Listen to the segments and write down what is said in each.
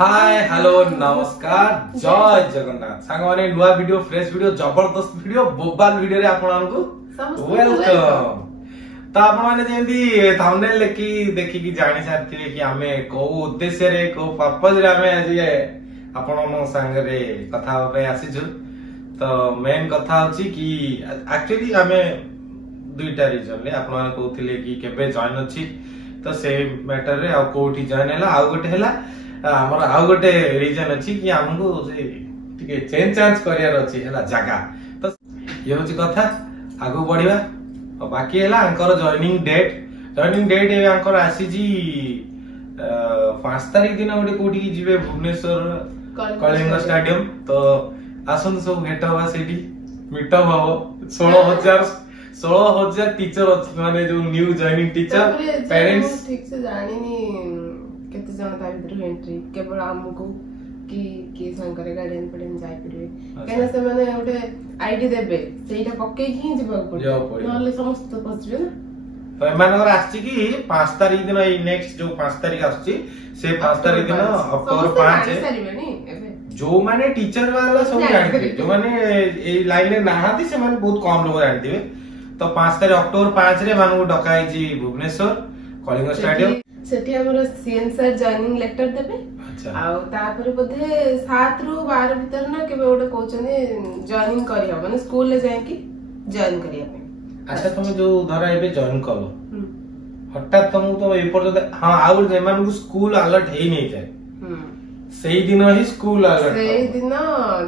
Hi hello नमस्कार जय जगन्नाथ सांग माने नुआ वीडियो फ्रेश वीडियो जबरदस्त वीडियो बोबाल वीडियो रे आपन को वेलकम। तो आपण माने जेंदी थंबनेल लेखि देखि कि जानि सारथिबे कि हमें को उद्देश्य रे को पर्पस रे हमें आज ये आपण मन संग रे कथा पे आसीजु। तो मेन कथा होची कि एक्चुअली हमें दुईटा रीजन ले आपण माने कहउथिले कि केबे जॉइन अछि तो से मैटर रे आ कोठी जॉइन हैला आ गोटे हैला हमर आउ गोटे रीजन अछि कि हमको से टिके चेंज चांस करियार अछि हैला जगह। तो ये होची कथा आगु बढ़िबा और बाकी हैला अंकर जॉइनिंग डेट ए अंकर आसी जी 5 तारिख दिन गोटे कोठी की जिवे भुवनेश्वर कलिंग स्टेडियम। तो आसन सब भेट हवा सेठी मीटअप हो 16,000 टीचर अछि माने जो न्यू जॉइनिंग टीचर पेरेंट्स ठीक से जानिनी केते जण ता भीतर एंट्री केवल हमको की संकरे गार्डियन पडन जाय परिवे केना से माने ओटे आईडी देबे सेटा पक्के ही जिबा पड़े नले समस्त पछबे ना। तो एमानकर आछि कि 5 तारिख दिन ए नेक्स्ट जो 5 तारिख आछि से 5 तारिख दिन अक्टोबर 5 जो माने टीचर वाला सब जानथिबे जो माने ए लाइन में नाहाती से माने बहुत कम लोग जानथिबे। तो 5 तारिख अक्टोबर 5 रे मानू डकाई जी भुवनेश्वर कलिंग स्टेडियम सेठी हमर सीएन सर जॉइनिंग लेटर देबे। अच्छा आ तापर बधे 7 रु 12 भीतर ना केबे ओडे कहउछने जॉइनिंग करियो माने स्कूल ले जाय कि जॉइन करिया पे। अच्छा तुम जो धरा एबे जॉइन कलो हठात तुम तो ए पर हां आउ जेमान को स्कूल अलर्ट हेई नै जाय सेही दिन ही स्कूल अलर्ट सेही दिन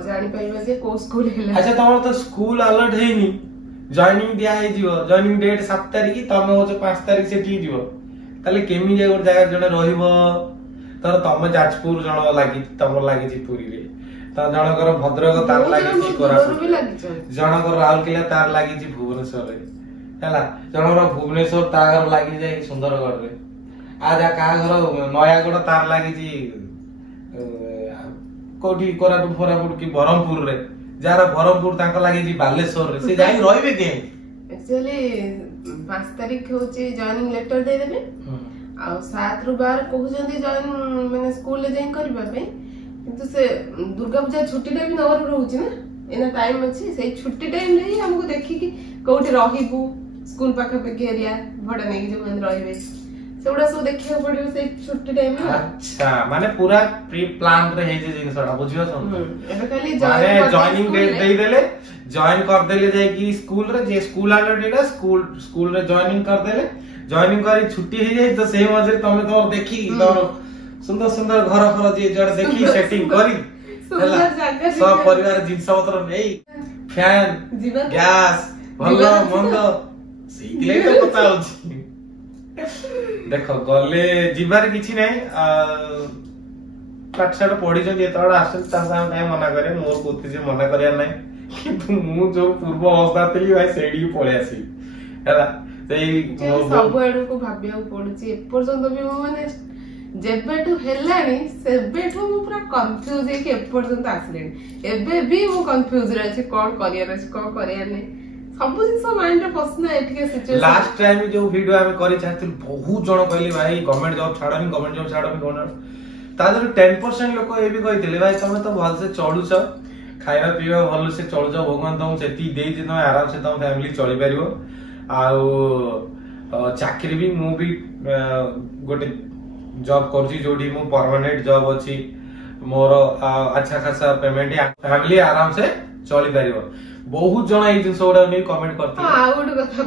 जानि पाइबा जे को स्कूल हेला। अच्छा तुम तो स्कूल अलर्ट हेई नी जॉइनिंग दिया हे जीवो जॉइनिंग डेट 7 तारिख तमे हो 5 तारिख से ठी जीवो ताले केमी जे गोट जगह जने रहिबो तर तमे जाजपुर जण लागि तमर लागि जी पुरी रे त जनकर भद्रक तार लागि जी कोरापुट जनकर राउरकेला तार लागि जी भुवनेश्वर रे हैला जनकर भुवनेश्वर तार लागि जाय सुंदरगढ़ रे आजा का घर नयागढ़ तार लागि जी कोठी कोरापुट की बरहमपुर रे जारा बरहमपुर तांका लागि जी बालेश्वर रे से जाई रहिबे के एक्चुअली 5 तारिख होची जॉइनिंग लेटर दे देबे आ 7 रु 12 कहउजंदी जॉइन माने स्कूल ले जाई करबा पे किंतु से दुर्गा पूजा छुट्टी टाइम नवर रहउची ना एना टाइम अछि से छुट्टी टाइम रे हमको देखि कि कोठी रहिबू स्कूल पाखा पे के एरिया भडा नै जे मन रहिबे सेउडा सब देखिया पड़ियो से छुट्टी टाइम में। अच्छा माने पूरा प्री प्लान रे हे जे जिनसडा बुझियो सब एबे खाली जॉइनिंग डेट देई देले जॉइन कर देले जाय कि स्कूल रे जे स्कूल अलरेडी स्कूल रे जॉइनिंग कर देले जॉइनिंग करी छुट्टी हे जाय तो सेही मजे तमे तोर देखि तोर सुंदर सुंदर घर घर जे जड़ देखि सेटिंग करी सुंदर सब परिवार जिनस पत्र नै फैन गैस भलो मंदो सीखले तो पता होची देखो गले जीवार किछि नै पाठशाला पढी जंदी एतडा आसन तासा नै मना करे मोर कोथि जे मना करिया नै कि मु जो पूर्व अवस्था तली भाई सेडी पळे आसी हैला सेई सब एडु को भाबिया पडुची ए पर्यंत भी माने जेबेटु हेलानी सेबेटु मु पूरा कंफ्यूज हे कि ए पर्यंत आसलेनी एबे भी मु कंफ्यूज रे अछि कोन करियर अछि कोन करियर नै सब जिंस माइंड रे पसना एठके सिचुएशन। लास्ट टाइम जो वीडियो हमें करि चाहथिल बहुत जण कहली भाई गवर्नमेंट जॉब छाडमी गवर्नमेंट तादर 10% लोक ए भी कहितले भाई तमे तो भल से चलुछ खाଇବା पिଇବା भल से चलुछ भगवान तुम सेती देई जे तमे आराम से तुम फैमिली चली परिबो आ चाकरी भी मु भी गोटे जॉब करछि जोडी मु परमानेंट जॉब अछि मोर अच्छा खासा पेमेंट फैमिली आराम से चली परिबो। बहुत जण ए जिंस ओडा नै कमेंट करथि आ ओडा कथा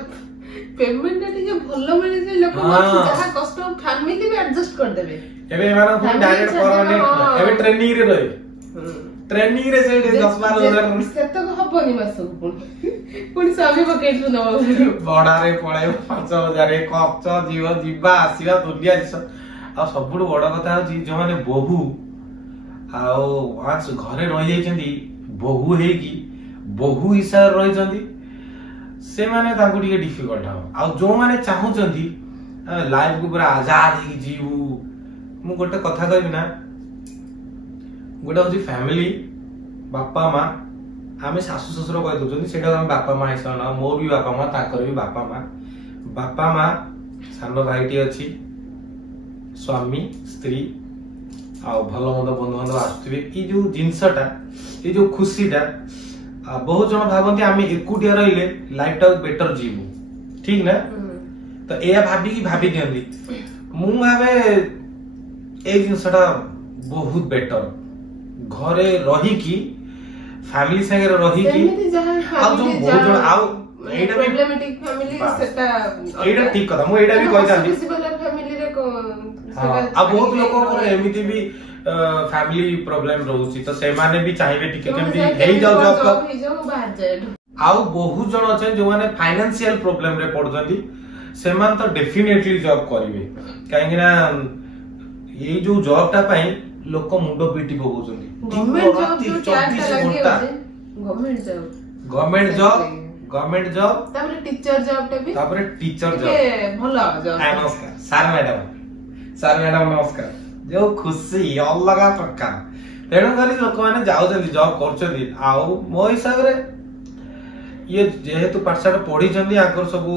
पेमेंट टिके भलो मिले जे लोक जहा कष्ट फैमिली भी एडजस्ट कर देबे एबे माने कोन डायरेक्ट परमानेंट एबे ट्रेनिंग रे रहे ट्रेनिंग रे से 10-12,000 सेतक हबनी मासक पुनी सभी पकेट नु न बडा रे पळाय 5,000 खर्च जीवा आसीबा दुनिया आ सबुड बड़ कथा होची जो माने बहु आ आज घरे रहि जाइछंती बहु हे की बहु हिसाब रही जंदी से माने ताकू टिके डिफिकल्ट हो आ जो माने चाहू जंदी लाइफ को पूरा आजाद हे जीवू मु गोटे कथा कहबी ना गोटे होची फैमिली बापा मां आमे सासु ससुर कहि दोजंदी सेटा हम बापा मां हिसाब ना मोर भी बापा मां ताकर भी बापा मां सानो भाईटी अछि स्वामी स्त्री आ भलो मन्द बंधु बांधव आसुथिबे ई जो जिंसटा ई जो खुशीटा बहुत जन भाबंती आमे एकुटिया रहिले लाइफ टा बेटर जीवु ठीक ना तो एया भाबी दियंती मु भाबे ए जिंसटा बहुत बेटर घरे रही की फैमिली संगे रही की आ जो बहुत जन आ एटा भी प्रॉब्लमेटिक फैमिली सेटा एटा ठीक कथा मु एटा भी कहि जांती फैमिली रे को आ बहुत लोक को एमिति भी फैमिली प्रॉब्लम रहउची तो से माने भी चाहिबे टिके केमति हेई जाऊ जॉब हे जाऊ बाहर जाए आउ बहुत जन अछन जो माने फाइनेंशियल प्रॉब्लम रे पड़जंती से मान तो डेफिनेटली जॉब करिवे काहेकि ना ये जो जॉब टा पई लोक मुंडो पीटी पगोचंती गवर्नमेंट जॉब जो 24 घंटा गवर्नमेंट जॉब तापर टीचर जॉब टा भी तापर टीचर जॉब के भलो जॉब नमस्कार सर मैडम नमस्कार जो खुशी अलगा प्रकार तेणु करी लोक माने जाउचंती जॉब करचंती आउ मो हिसाब रे ये जेहेतु पाठशाला पढ़ी चंदी आकर सब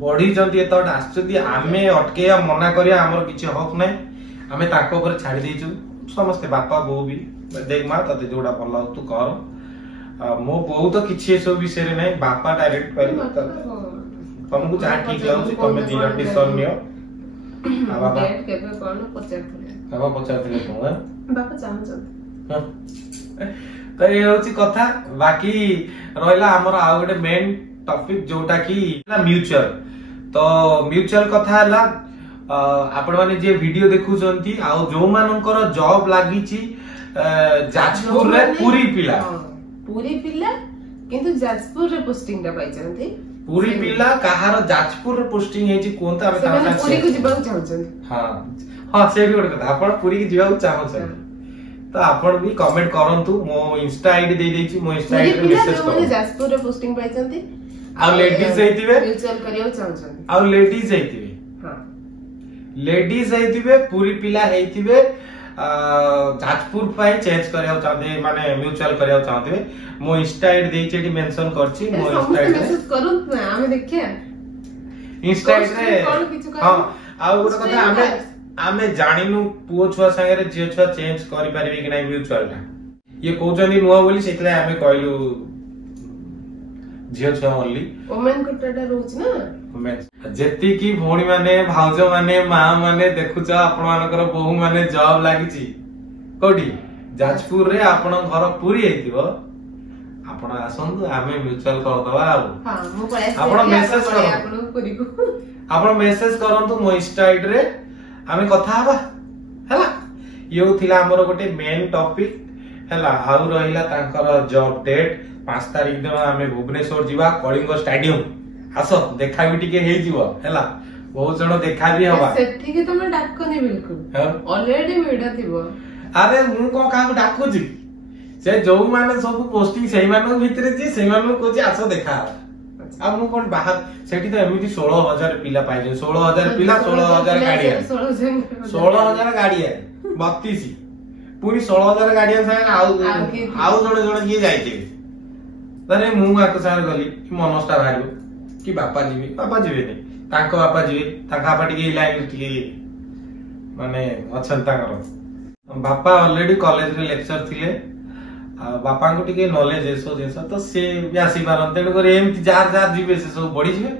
बढ़ी चंदी एतट आछंती आमे अटकेया मना करिया हमर किछि हक नै आमे ताको ऊपर छाडी देइछु समस्त बापा बो भी देख मा तते जोडा भल तू कर मो बो तो किछि सब विषय रे नै बापा डायरेक्ट करी तुमको जहाँ ठीक लाଗୁଛି तमे दिला डिसिजन नियो आ बाबा डेट केबे कोन पचारथले बाबा पचारथले तू बापा चाहछन तो ये होची कथा बाकी रहला हमर आ गोटे मेन टॉपिक जोटा की म्यूचुअल तो म्यूचुअल कथा हला आपण माने जे वीडियो देखुचंती आ जो मानकर जॉब लागिची जाजपुर रे पूरी पिला किंतु जाजपुर रे पोस्टिंग दा पाइ चंती पूरी पिला कहार जाजपुर रे पोस्टिंग हेची कोनता आमे ता पूरी को जीवन चाहछन हां से भी गोटे कथा आपण पूरी की जीवा चाहछन तो आपण भी कमेंट करंतु मो इंस्टा आईडी दे देची मो इंस्टा आईडी रे मेसेज करो जाजपुर रे पोस्टिंग पाइ चंती आ लेडीज जैतिबे म्यूचुअल करियो चाहछन आ लेडीज जैतिबे हां लेडीज जैतिबे पूरी पिला हेतिबे जाजपुर पाई चेंज करियो चाहते माने म्यूचुअल करियो चाहते मो इंस्टा आईडी देची एटी मेंशन करची मो इंस्टा आईडी मेसेज करूं ना हमें देखिया इंस्टा आईडी रे हां आ गोटे कथा आमे जानिनु पुओ छुआ संगे रे जे छुआ चेंज करि परिबे कि नै म्यूचुअल टा ये कहउचनी नुवा बोली सेतले आमे कहलु जे छुआ ओनली वुमेन कोटाटा रहउछ ना वुमेन जेति की भौणी माने भाउज माने मां माने देखुछ आपण मानकर बहु माने जॉब लागिची कोडी जाजपुर रे आपण घर पूरी हेतिबो आपण आसंतु आमे म्यूचुअल कर दवा हां मो पळे आपण मेसेज कर आपण पूरी को आपण मेसेज करंतु मो इंस्टा आईडी रे आमे कथा हबा हैला यो थिला हमर गोटे मेन टॉपिक हैला हाउ रहिला तांकर जॉब डेट 5 तारिख दिन आमे भुवनेश्वर जीवा कलिंग स्टेडियम आसो देखा भी टिके हेई जीवो हैला बहुत जण देखा भी हबा सेठी के तमे डाकनी बिल्कुल ऑलरेडी वीडियो थिबो अरे मु को का डाकू जी से जो माने सब पोस्टिंग सेही मानो भितरे जी सेही मानो कोची आसो देखा आ मु कोन बाहर सेठी तो एमिति 16000 पिला पाइजे 16000 पिला 16000 गाड़िया 16000 गाड़िया 32 पूरी 16000 गाड़िया संगे आउ जण किए जाइते तने मु आको सार गली कि मनस्टा भाइबो कि बापा जीवे नै तांको बापा जीवे ताका बापा टिके लाइन टिके माने अछन तांकर बापा ऑलरेडी कॉलेज रे लेक्चर थिले बापा को टिके नॉलेज है सो जैसा तो से भी आसी पारन तेड करे एमति जार जीवे से सब बढ़ी जीवे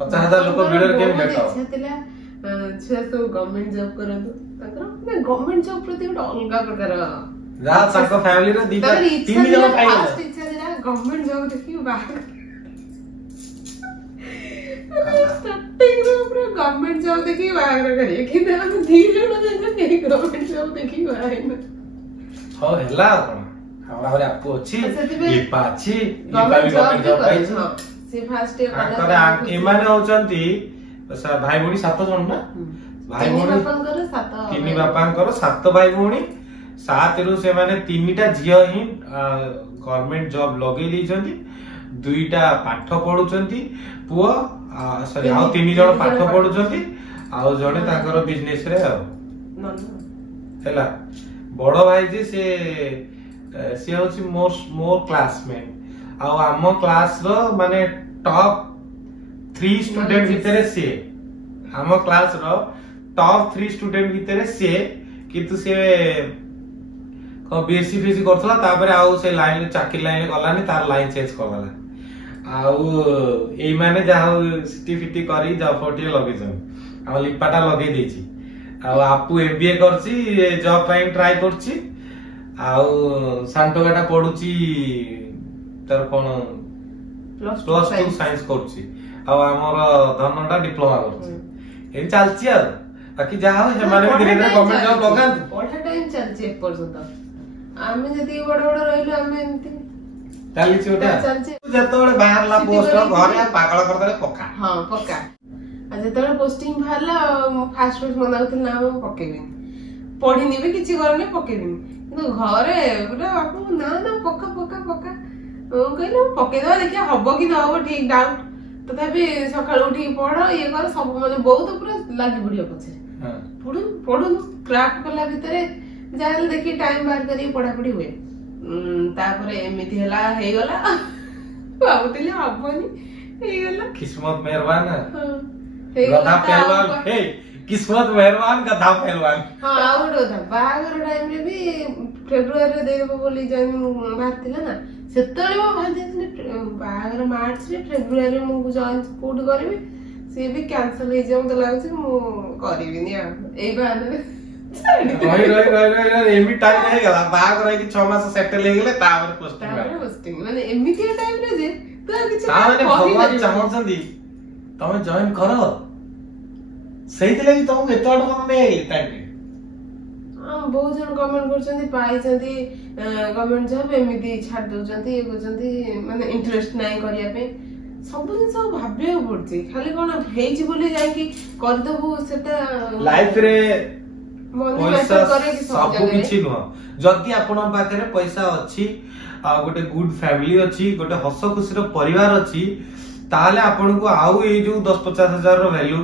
50000 लोक वीडियो रे केम बेटा इच्छा तिला छे तो गवर्नमेंट जॉब करंतु तकर ना गवर्नमेंट जॉब प्रति गोटे अलगा प्रकार रा साको फैमिली रे दीटा तीन जण पाइले इच्छा दिला गवर्नमेंट जॉब देखि बाहर स्टार्टिंग रे पूरा गवर्नमेंट जॉब देखि बाहर करे कि हम दी जण देखि गवर्नमेंट जॉब देखि बाहर हो हेला हमरा आपको अछि इपा अछि गवर्नमेंट जॉब पाइछ से फर्स्ट ईयर आकर एमाने होचंती भाई भौणी 7 जण ना भाई भौणी तीन बापांकर 7 भाई भौणी 7 रु से माने 3टा झियो ही गवर्नमेंट जॉब लगै दैछंती 2टा पाठ पढुचंती पुओ सॉरी आ 3 जण पाठ पढुचंती आ जणे ताकर बिजनेस रे हेला बड़ भाई जी से होची मोर क्लासमेट आ आम क्लास रो माने टॉप 3 स्टूडेंट भितरे से आम क्लास रो टॉप 3 स्टूडेंट भितरे से किंतु से बीएससी फीसी करथला तापरे आउ से लाइन चाकरी लाइन गलानी तार लाइन चेंज करवाला आउ एई माने जा सिटी फिटी करी जॉब फोटी लगे छ आ लिपाटा लगे देछि आ आपु एमबीए करछि जॉब पाई ट्राई करछि आउ सांटोगाटा पढुछि तार कोन प्लस 2 साइंस करछि आ हमर धनटा डिप्लोमा करछि ए चलछि आ बाकी जा हो से माने धीरे धीरे गवर्नमेंट जॉब लगान पढा टाइम चलछि एक पर्यंत आमे जति बड़ बड़ रहिलो आमे एमती चलछि ओटा जतोळे बाहरला पोस्ट घरे पागल कर देले पक्का हां पक्का आ जतोळे पोस्टिंग भारला फास्ट फूड मनाउथिल ना हम पकेबी पढिनी भी किछि करने पकेबी किंतु घरे पूरा बापू ना ना पक्का पक्का पक्का ओ कहले पके दवा देखिया हबो कि न हबो ठीक डाउट तथापि सकाळ उठी पढ ये कर सब माने बहुत पूरा लागि पडियो पछे हां पढु क्राफ्ट कला भितरे जाल देखि टाइम बाहर करी पढा पढी हुए तापरे एमिति हला हे गला बाबूतिले हबनी हे गला किस्मत मेहरबान गधा पहलवान हे किस्मत मेहरबान गधा पहलवान हां आउडो था बागर टाइम रे भी फेब्रुआरी रे देबो बोली जॉइन बाहर थिला ना सेतळे मो भाजे बागर मार्च रे फेब्रुआरी मु जॉइन कोड करबी से भी कैंसिल हे जाउ त लागछ मु करबी नि ए बाने एमी टाइम हे गला बाग रही कि 6 मास सेटल हे गेले तापर पोस्टिंग माने एमिति टाइम रे जे तो किछ माने भगवान चाहछंदी तमे जॉइन करो सही लगी तुमको एत बड़ मन नहीं टाइम बहुत जन कमेंट करछंदी पाइछंदी गवर्नमेंट जॉब एमिति छाड़ दोछंदी ये करछंदी माने इंटरेस्ट नाही करिया पे सब दिन सब भाबियो पड़छि खाली कोन हेछि बोली जाय कि कर दबु सेटा लाइफ रे पैसा सब किछि न जदी आपण पाखरे पैसा अछि आ गोटे गुड फैमिली अछि गोटे हस खुशी रो परिवार अछि ताले आपण को आउ ए जो 10-50 हजार रो वैल्यू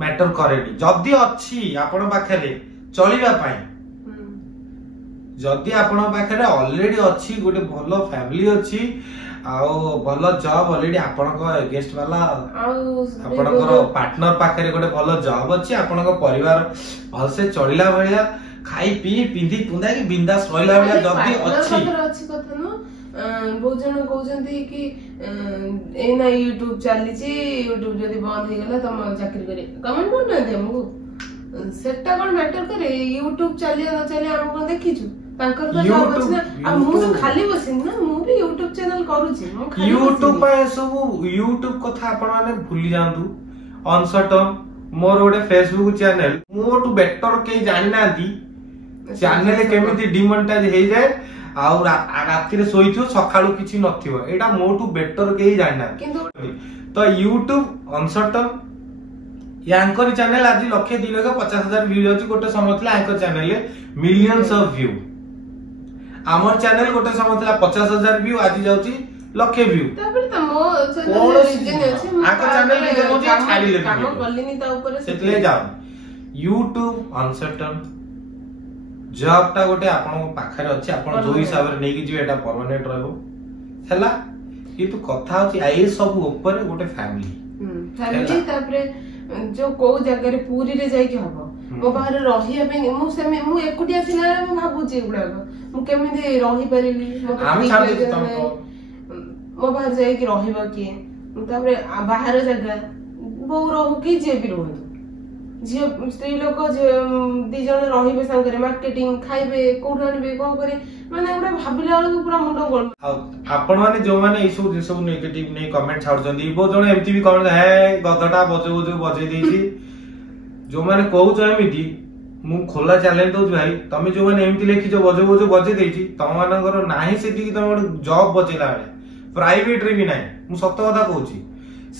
मैटर करेनी जदी अछि आपण पाखरे चलिबा पई जदी आपण पाखरे ऑलरेडी अछि गोटे भलो फैमिली अछि आउ भलो जॉब ऑलरेडी आपण को गेस्ट वाला आपण को पार्टनर पाखरे गोटे भलो जॉब अछि आपण को परिवार भल से चलिला भलिया खाई पी पिंदी पुंदा की बिंदास रहला भलिया जदी अछि कथा न बहुत जन कहउछंती कि ए ना YouTube चलीची YouTube जदी बंद हे गेला तम चाकरी करे कमेंट कोन ना दे हमको सेटा कोन मैटर करे YouTube चलिया न चलिया हम कोन देखिछु तांकर तो जॉब अछि ना आ मु तो खाली बसिन ना मु भी YouTube चैनल करूची मु खाली YouTube पे सब YouTube कथा आपण माने भूली जांदू अनसर्टन मोर ओडे Facebook चैनल मोटू बेटर के जानि ना दी चैनल केमिति डिमोनेटाइज हे जाय आउ राति रे सोइथो सखाळू किछि नथिबो एटा मोटू बेटर के जानि ना तो YouTube अनसर्टन यांकर चैनल आज लक्षे 2 लाख 50 हजार व्यू अछि गोटे समय थला यांकर चैनल ले मिलियंस ऑफ व्यू हमर चैनल गोटे समय थला 50 हजार व्यू आज जाउची लक्षे व्यू तापर त मो चैनल रीजन अछि आको चैनल रे देखो जे छाडी ले काम करलिनी ता ऊपर सेतले जाओ YouTube अनसर्टन जॉब ता गोटे आपन पाखरे अछि आपन जो हिसाब रे नेकी जे एटा परमानेंट रहबो हला कि तू कथा अछि ए सब ऊपर गोटे फैमिली तापर जो को जगह रे पूरी रे जाय के हबो मो बाहर रहिया पे मु सेमे मु एकुटिया थिला मु भाबुची गुडा मु केमिति रहि परिबी हम छाड़ तुमको मो बाहर जाय के रहिबो कि तापर बाहर जगह बौ रहू कि जे भी रहू जे स्त्री लोक जे दी जण रहिबे संगरे मार्केटिंग खाइबे कोठानबे को करे माने उडा भाबिला वाला पूरा मुंडो गोल आपण माने जो माने ई सब सब नेगेटिव नै कमेंट छाड़ जंदी बो जण एमती भी कमेंट है गदटा बजे देइची जो माने कहू छ एमिति मु खोला चैलेंज दउ भाई तमे जो माने एमती लेखि जो बजे देइची तम मानकर नाही सेति तम जॉब बजेला प्राइवेट रे भी नाही मु सत्य कथा कहूची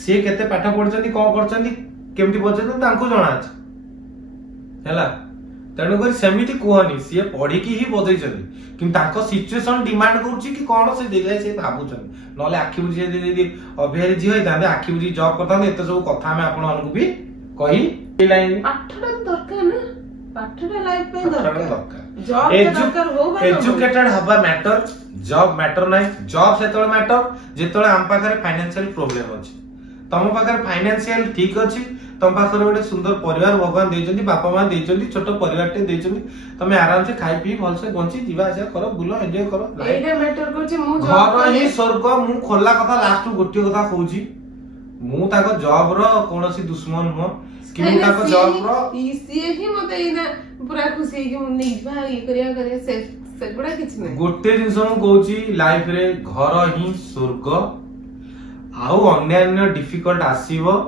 से केते पाठ पढछंती कोन करछंती केमती बजेत तांको जणा अछि हैला तेणु कर सेमिति कोहनी से पढ़ी की ही बजै छथि कि तांको सिचुएशन डिमांड करूची कि कोन से दिले से भाबुछन नले आखि बुझी दे अभियारी जी होई तांदे आखि बुझी जॉब करता एते सब कथा में आपण अनको भी कही लाइन पाठटा दरकार ना पाठटा लाइफ पे दरकार जॉब दरकार हो बा एजुकेटेड हबा मैटर जॉब मैटर नाही जॉब सेतळे मैटर जेतळे हम पाखरे फाइनेंशियल प्रॉब्लम अछि तम पाखरे फाइनेंशियल ठीक अछि तुम पाखर गोटे सुंदर परिवार भगवान देइछन्ती बापा मां देइछन्ती छोट परिवार टे देइछन्ती तमे आराम से खाई पी भल से बंची जीवा आशा करो बुलो एन्जॉय करो एटा मैटर करछि मु घर ही स्वर्ग मु खोला कथा लास्ट गोटे कथा कहूची मु ताको जॉब रो कोनोसी दुश्मन हो कि ताको जॉब रो सीए ही मते इना पूरा खुशी कि मु नै भा ये करिया से गुडा किछ नै गोटे जिंस मु कहूची लाइफ रे घर ही स्वर्ग आउ अन्य डिफिकल्ट आसीबो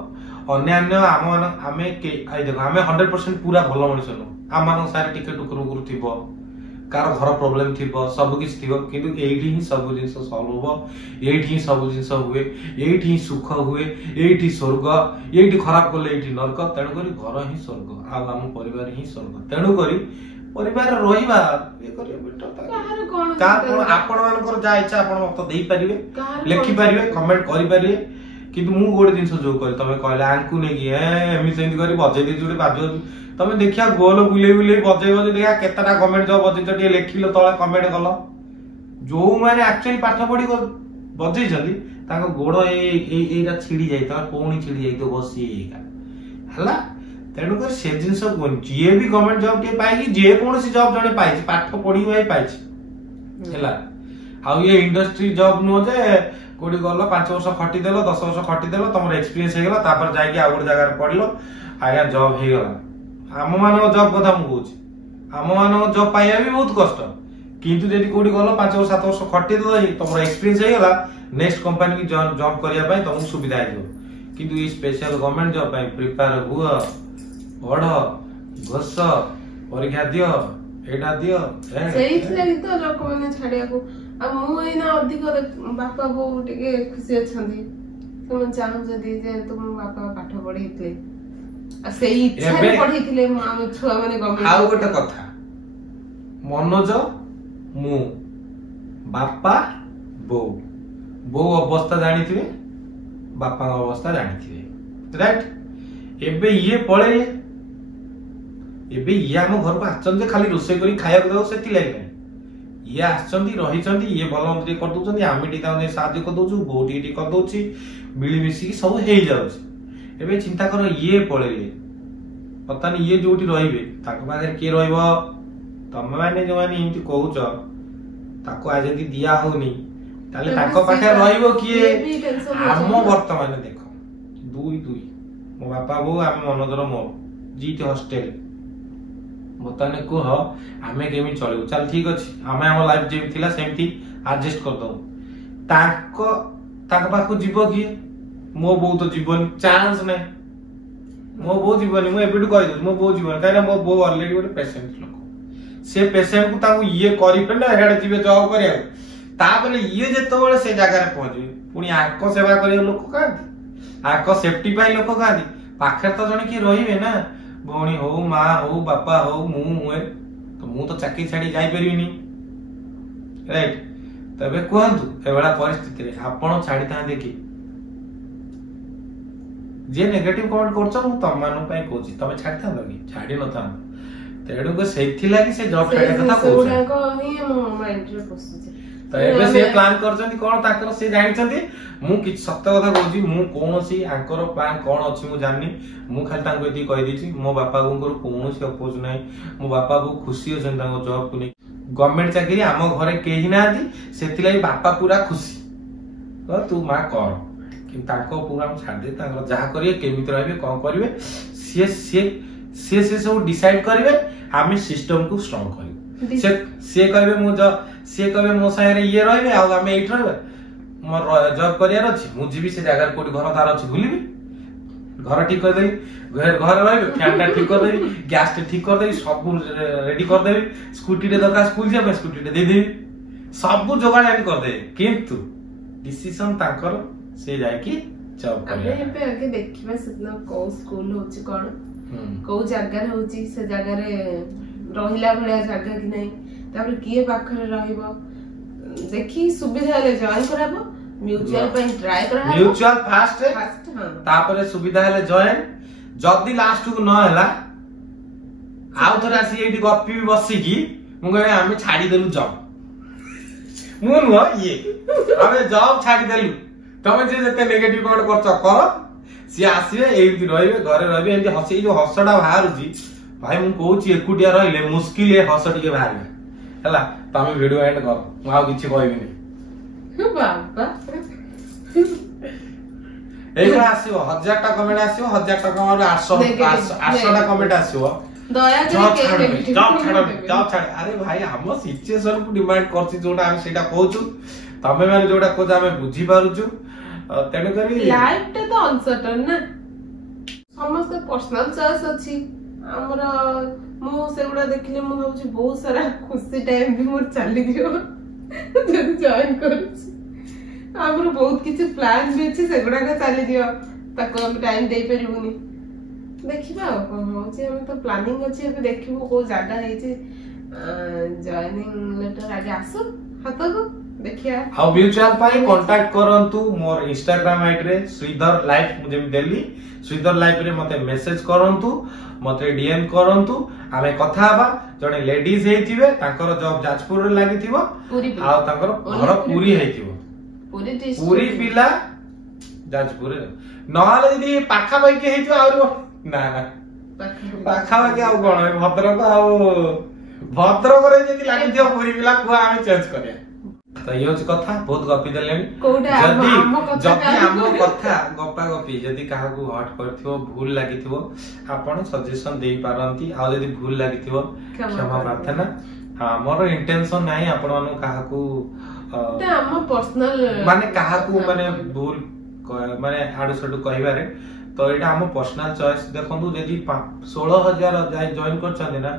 अन्य आमे देखो आमे 100% पूरा भल मनुष्य नु आम सारे टिके टुकुर उकुर थिबो कार घर प्रॉब्लम थिबो सब किछ थिबो किंतु एठी ही सब जिंस सॉल्व होबो एठी ही सब जिंस हुए एठी ही सुख हुए एठी स्वर्ग एठी खराब करले एठी नरक तेनु करी घर ही स्वर्ग आ हम परिवार ही स्वर्ग तेनु करी परिवार रहिबा ए करियो बेटा काहर कोन का आपण मानकर जा इच्छा आपण मत देई परिबे लिखि परिबे कमेंट करि परिबे किंतु मु गोटे जिंस जो कहले तमे कहले आंकु ने कि एमी सेंती करी बजे दे जुडे बाजो तमे देखिया गोल बुले बुले बजे बजे देखिया केतटा कमेंट जो बजे टिके लिखिलो तळे कमेंट कलो जो माने एक्चुअली पाठ पढी बजे जदी ताको गोड़ एटा छिड़ी जाई ता कोणी छिड़ी जाई तो बसी एका हला तेणु कर से जिंस कोन जे भी गवर्नमेंट जॉब के पाई जे कोन सी जॉब जने पाई पाठ पढी होई पाई हला आ ये इंडस्ट्री जॉब नो जे कोडी गलो 5 वर्ष खटी देलो 10 वर्ष खटी देलो तमर एक्सपीरियंस हे गेला तापर जाई के आउर जगह पढलो आया जॉब हे गेला आम मानो जॉब कथा मु कहूची आम मानो जॉब पाइया भी बहुत कष्ट किंतु जदी कोडी गलो 5 वर्ष 7 वर्ष खटी देलो तमर एक्सपीरियंस हे गेला नेक्स्ट कंपनी की जॉब करिया पई तुमको सुविधा हे किंतु ये स्पेशल गवर्नमेंट जॉब पई प्रिपेयर हुआ पढ़ घस परीक्षा दियो एटा दियो सेही लागि तो लोक माने छाडिया को आ मु एना अधिक बापा बो टिके खुशी अछंदी तुम चाहू जदी जे तुम बापा पाठ पढीतले आ सेही इच्छा पढीतले हम छुआ माने गवर्नमेंट आउ गोटे कथा मनोज मु बापा बो बो अवस्था जानिथिबे बापा अवस्था जानिथिबे राइट एबे ये पळे एबे ये हम घर को आछन जे खाली रोसे करी खाया को दो सेति लागि ये आछंदी रहिचंदी ये भलंतरी कर दोचंदी आमिटी ताने साध्य कर दोचु बोटी कर दोची मिली मिसी सब हे जाउची एबे चिंता करो ये पळेले पता नहीं ये जोटी रहिबे ताको बागे के रहइबो तमे माने जो माने इमति कहउच ताको आज यदि दिया होनी ताले ताको पाखे रहिबो किए हम वर्तमान देखो दुई दुई मो बापा बो हम मनोदर मो जीत हॉस्टल बताने को हो आमे केमी चलियो चल ठीक अछि आमे हम लाइफ जेमी थिला सेमती एडजस्ट कर दो ताको पाखु जीवो की मो बहुत जीवन चांस नै मो बो जीवन मो एबिटु कहि दो मो बो जीवन काहे मो बो ऑलरेडी ଗୋଟେ पेशेंट लोक से पेशेंट को ताको ये करि पेना हेड जीवे जॉब करिया तापरे ये जेतो बेले से जगह रे पहुंचे पुनी आको सेवा करियो लोक कांदी आको सेफ्टी पाई लोक कांदी पाखे तो जने की रहिबे ना भौणी हो मां हो बापा हो मु हुए तो मु तो चाकरी छाड़ी जाई परिबिनी राइट तबे कहंतु एबेला परिस्थिति रे आपण छाड़ी था देखि जे नेगेटिव कमेंट करछ मु तम मानु पई कहूची तमे छाड़ी था लगी छाड़ी न था तेडु को सेथि लागि से जॉब छाड़े कथा कहूछ सोडा को ही मो माइंड रे पसुची तो एबे से प्लान करछंती कोन ताकर से जानिछंती मु कि सत्य कथा कहूची मु कोनोसी आंकर प्लान कोन अछि मु जाननी मु खाली तांको एति कहि दिछि मो बापा गुंकर कोनोसी अपोज नै मो बापा बु खुशी अछन तांको जॉब कुनी गवर्नमेंट चाकरी आम घरे केही नाथि सेति लागि बापा पूरा खुशी तो तू मा कर कि तांको पूरा हम छाड़ दे तांको जहा करिए केमित रहबे कोन करिवे से सब डिसाइड करिवे आमे सिस्टम को स्ट्रांग करिवे से कहबे मु से कहबे मो सारे ये रहबे आ आमे एठ रहबे मोर जॉब करियर अछि मु जीबी से जगह कोठी घर तार अछि भूलिबी घर ठीक कर देई घर रहबे फैन ठीक कर देई गैस ठीक कर देई सब रेडी कर देई स्कूटी रे दका स्कूल जे स्कूटी रे दे देई सब जोगाड़ आदि कर दे किंतु डिसीजन ताकर से जाय कि जॉब करे अबे आगे देखिबा सतना को स्कूल होची कोन को जगह रे होची से जगह रे रहिला भलिया जगह कि नै तापर किए पाखरे रहइबो देखि सुविधा ले जॉइन कराबो म्यूचुअल पे ट्राई कराबो म्यूचुअल फास्ट हां तापर सुविधा ले जॉइन जदी लास्ट को न हला आउ थरा सी एडी गप्पी बसी की मु कहे आमे छाडी देलु जॉब मु न ये आमे जॉब छाडी देलु तमे जे जते नेगेटिव कमेंट करछ कर सी आसवे एमती रहिबे घरे रहिबे एमती हसी जो हसटा बाहरुची भाई मु कहूची एकुटिया रहिले मुश्किल ए हस टिके बाहरबे हला तमे वीडियो एंड कर मु आ किछि कहबिनी बाबा एइला आसीबो 1000 टा कमेंट आसीबो 1000 टा कमेंट 800 टा कमेंट आसीबो दया करके जॉब छाड़ अरे भाई हम सिचुएशन को डिमांड करछि जोटा हम सेटा कहूछु तमे माने जोटा कहू हम बुझी पारुछु तेनु करी लाइफ टे तो अनसर्टन ना समस्त पर्सनल चॉइस अछि हमर मु सेगुडा देखले मु भाबुछि बहुत सारा खुशी टाइम भी मोर चली दियो जब जॉइन करूछि हमर बहुत किछ प्लान भी अछि सेगुडा का चली दियो ताको हम टाइम दे परिबुनी देखिबा कोन होछि हम तो प्लानिंग अछि अब देखिबो को जागा हेछि जॉइनिंग लेटर आगे आसो हातको देखिया हाउ म्यूचुअल पाई कांटेक्ट करंतु मोर इंस्टाग्राम आईडी रे श्रीधर लाइफ मुझे देली श्रीधर लाइफ रे मते मेसेज करंतु मते डीएम करंतु आमे कथा हबा जने लेडीज हेतिबे तांकर जॉब जाजपुर रे लागिथिबो आ तांकर घर पूरी हेतिबो पूरी पिला जाजपुर रे नहाले यदि पाखा बाई के हेतिबो आउर ना ना पाखा बाई आ कोन भद्रक आ भद्रक रे यदि लागिथिबो पूरी पिला को आमे चेंज करिया तो ये कथा बहुत गपी देलेनी जदी हम कथा गपा गपी जदी काहा को हट करथिबो भूल लागिथिबो आपण सजेशन देई पारंती आ जदी भूल लागिथिबो क्षमा प्रार्थना हां मोर इंटेंशन नाही आपण मानु काहा को हम पर्सनल माने काहा को माने भूल माने आडू सडू कहिबारे तो एटा हम पर्सनल चॉइस देखंतु जदी 16000 जाय जॉइन करछन ना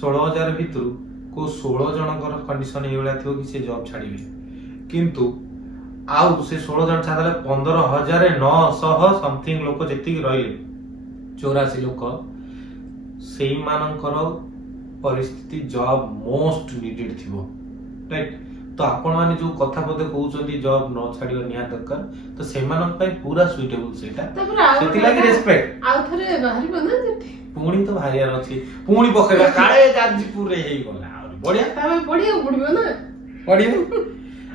16000 भितरु को 16 जनकर कंडीशन एवला थियो कि से जॉब छाड़ीबे किंतु आउ से 16 जन छाडले 15900 समथिंग लोक जेति रहिले 84 लोक सेही मानकर परिस्थिति जॉब मोस्ट नीडेड थिबो राइट तो आपण माने जो कथा पदे कहउचंदी जॉब न छाडियो निया दरकार तो से मानन पय पूरा सुइटेबल सेटा सेति लागि रेस्पेक्ट आउ थरे बाहरी बना जेठी पुणी तो भारियार अछि पुणी पखेबा काळे जाजपुर रे हेई गला बढ़िया तमे पढियो पढियो ना पढियो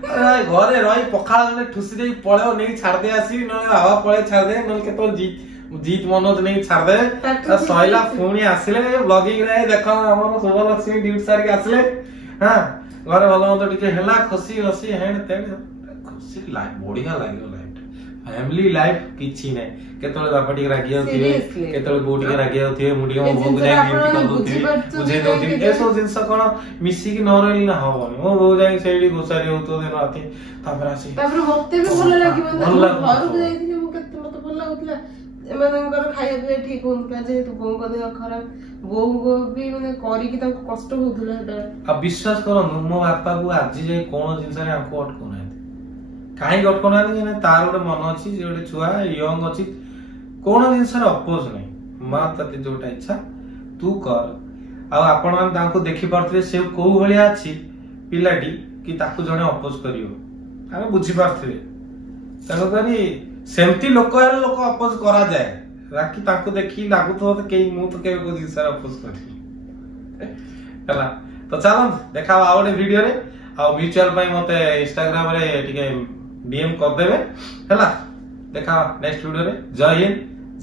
अरे घरे रही पखाल ने ठुसी देई पळेओ नै छाड़ दे आसी न हवा पळे छाड़ दे न केतो जीत मनोज नै छाड़ दे सयला पुणी आसिले ब्लॉगिंग रे देखो हमर सुभलक्ष्मी ड्यूटी सार के आसिले हां घरे भलो मत टिके हेला खुशी हसी हेन ते खुशी लाइफ बढ़िया लागियो लाइफ फैमिली लाइफ किछि नै केतळे बापटी रागी होथिबे केतळे बोटी रागी होथिबे मुडी मो भोग जाय गिफ्ट कर दोथिबे बुझे दोथिबे एसो जिंस कोन मिसी की न रही ना हो मो भोग जाय सेडी गोसारी होतो देन आती तापर आसी तापर मते भी भलो लागिबो ना घर को जायथिले मो केते मते भलो लागुतला एमानकर खाइया पिया ठीक होनका जे तू बोंग देह खराब बोंग भी माने करी कि ताको कष्ट होतला हटा अब विश्वास करो मो बापा को आज जे कोन जिंस रे हमको अटको ना काहे अटको ना जे तार गोटे मन अछि जे गोटे छुआ यंग अछि कोन जिंस रे अपोज नै मा तते जोटा इच्छा तू कर आ आपण मान ताको देखि परथले से को भलिया अछि पिलाटी कि ताको जने अपोज करियो हम बुझी परथले तनो करी सेमती लोक अपोज करा जाए बाकी ताको देखि लागु तो के मु तो के को जिंस रे अपोज करी हला तो चलो देखा आउटे वीडियो रे आ म्यूचुअल पाई मते इंस्टाग्राम रे टिके डीएम कर देबे हला देखा नेक्स्ट वीडियो रे जय हिंद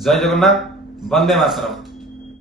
जय जगन्नाथ वंदे मातरम।